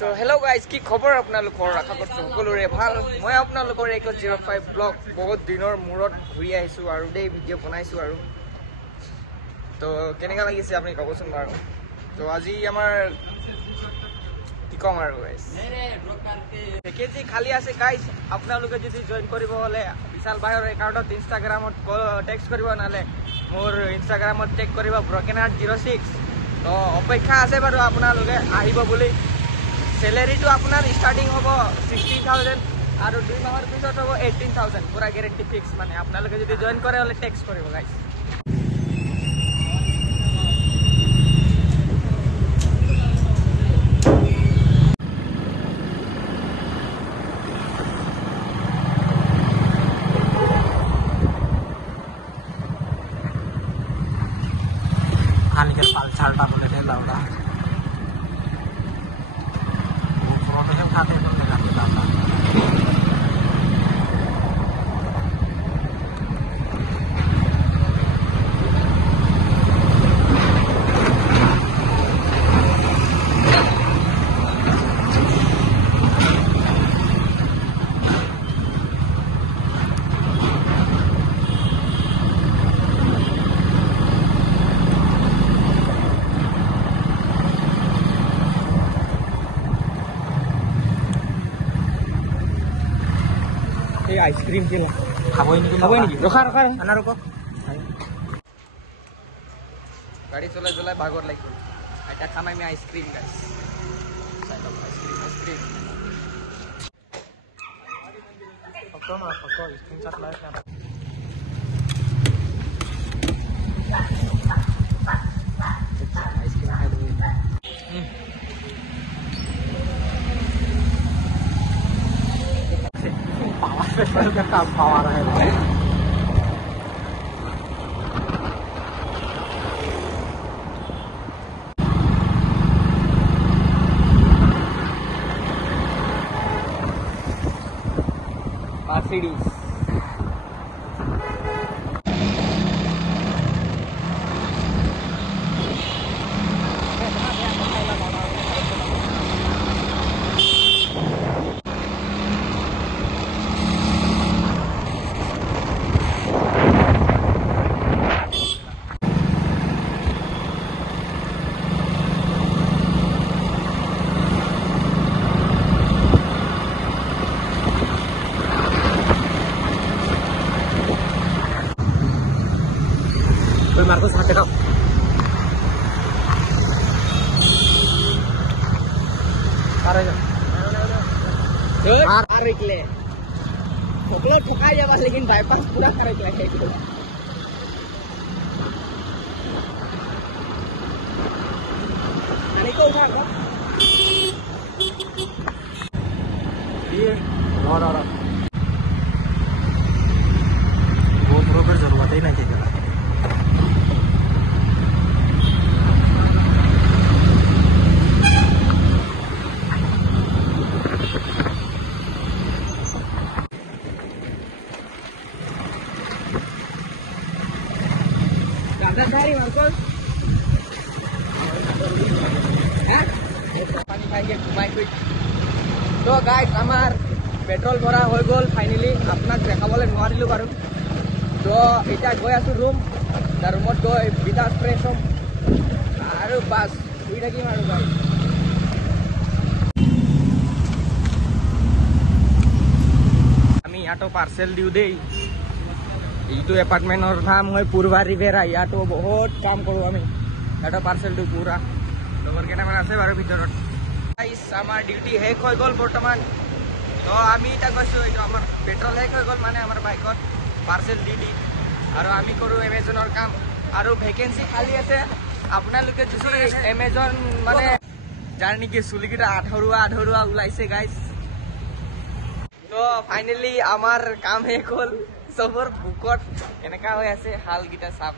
তো hello' guys, কি খবৰ আপোনালোকৰ? আশা কৰিছোঁ সকলোৰে ভাল। মই আপোনালোকৰ 105 ব্লগ বহুত দিনৰ মূৰত ঘূৰি আহিছোঁ আৰু দেই ভিডিঅ' বনাইছোঁ আৰু তো কেনেকুৱা লাগিছে আপুনি ক'বচোন বাৰু। তো আজি আমাৰ কি ক'ম আৰু গাইজ, ভেকেঞ্চি খালী আছে গাইজ। আপোনালোকে যদি জইন কৰিব হ'লে বিশাল ভাইৰ একাউণ্টত ইনষ্টাগ্ৰামত টেক্সট কৰিব, নহ'লে মোৰ ইনষ্টাগ্ৰামত টেগ কৰিব brokenheart06। তো অপেক্ষা আছে বাৰু আপোনালোকে আহিব বুলি। চেলেৰিটো আপোনাৰ ষ্টাৰ্টিং হ'ব 16,000 আৰু 2 মাহৰ পিছত হ'ব 18,000, পুৰা গেৰেণ্টি ফিক্স। মানে আপোনালোকে যদি জইন কৰে হ'লে টেক্সট কৰিব guys. Alikan palcharta boleh deh laura. Kalau macam kate boleh lagi lama. Ice cream খেলা খাবই নাকি রখা রখা আনা রকো গাড়ি চলাই চলাই ভাগর লাগবে। এটা খামাই আমি ice cream guys, ice cream Baru kata power है भाई Mercedes Marcos hati kau. Karena. tarik le. Pokoknya ठुका जावा लेकिन बाईपास पूरा tarik le है itu. Ini kau udah kok. ये और वो बरोबर जरूरत ही नहीं है। Dari Marcos, পানি খাইকে ঘুমাই গৈ। তো গাইজ, আমাৰ পেট্ৰল ভৰা হৈ গ'ল ফাইনেলি। আপোনাক দেখাবলৈ নোৱাৰিলোঁ বাৰু। তো এতিয়া গৈ আছোঁ ৰুম। তাৰ ৰুমত গৈ বিন্দাছ ফ্ৰেছ হ'ম আৰু বাছ শুই থাকিম আৰু গাইজ। আমি ইয়াতো পাৰ্চেল দিওঁ দেই। এইটো এপাৰ্টমেণ্টৰ নাম হয় পূৰ্বা ৰিভেৰা। ইয়াতো বহুত কাম কৰোঁ আমি। ইয়াতো পাৰ্চেল দিওঁ পুৰা। লগৰ কেইটামান আছে বাৰু ভিতৰত। আমাৰ ডিউটি শেষ হৈ গ'ল বৰ্তমান। তো আমি এতিয়া গৈছোঁ, এইটো আমাৰ পেট্ৰল শেষ হৈ গ'ল মানে আমাৰ বাইকত পাৰ্চেল দি আৰু আমি কৰোঁ এমেজনৰ কাম। আৰু ভেকেঞ্চি খালী আছে। আপোনালোকে যদি এমেজন মানে যাৰ নেকি চুলিকেইটা আধৰুৱা আধৰুৱা ওলাইছে গাইজ, তো ফাইনেলি আমাৰ কাম শেষ হ'ল। চবৰ বুকত এনেকা হৈ আছে হালকেইটা চাপ।